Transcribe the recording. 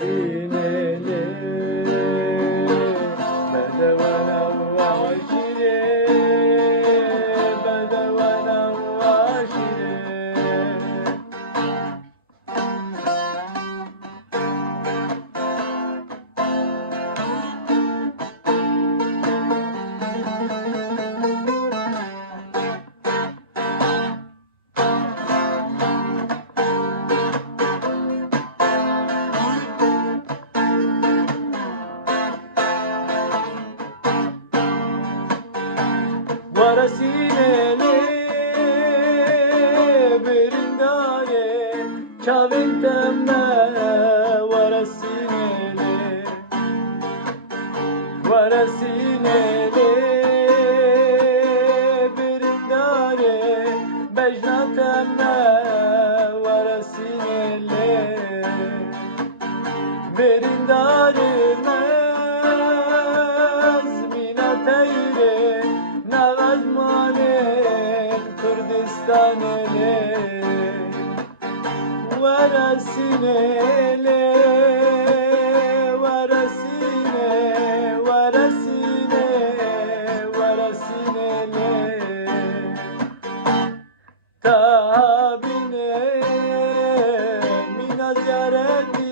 sineli bedevana vaşire bedevana vaşire Varasinele berindare çavintemme varasinele varasinele berindare bejnatemme varasinele berindare Kürdistan'ele Varasinele Varasine Varasine Varasinele Tabine Mina ziyareti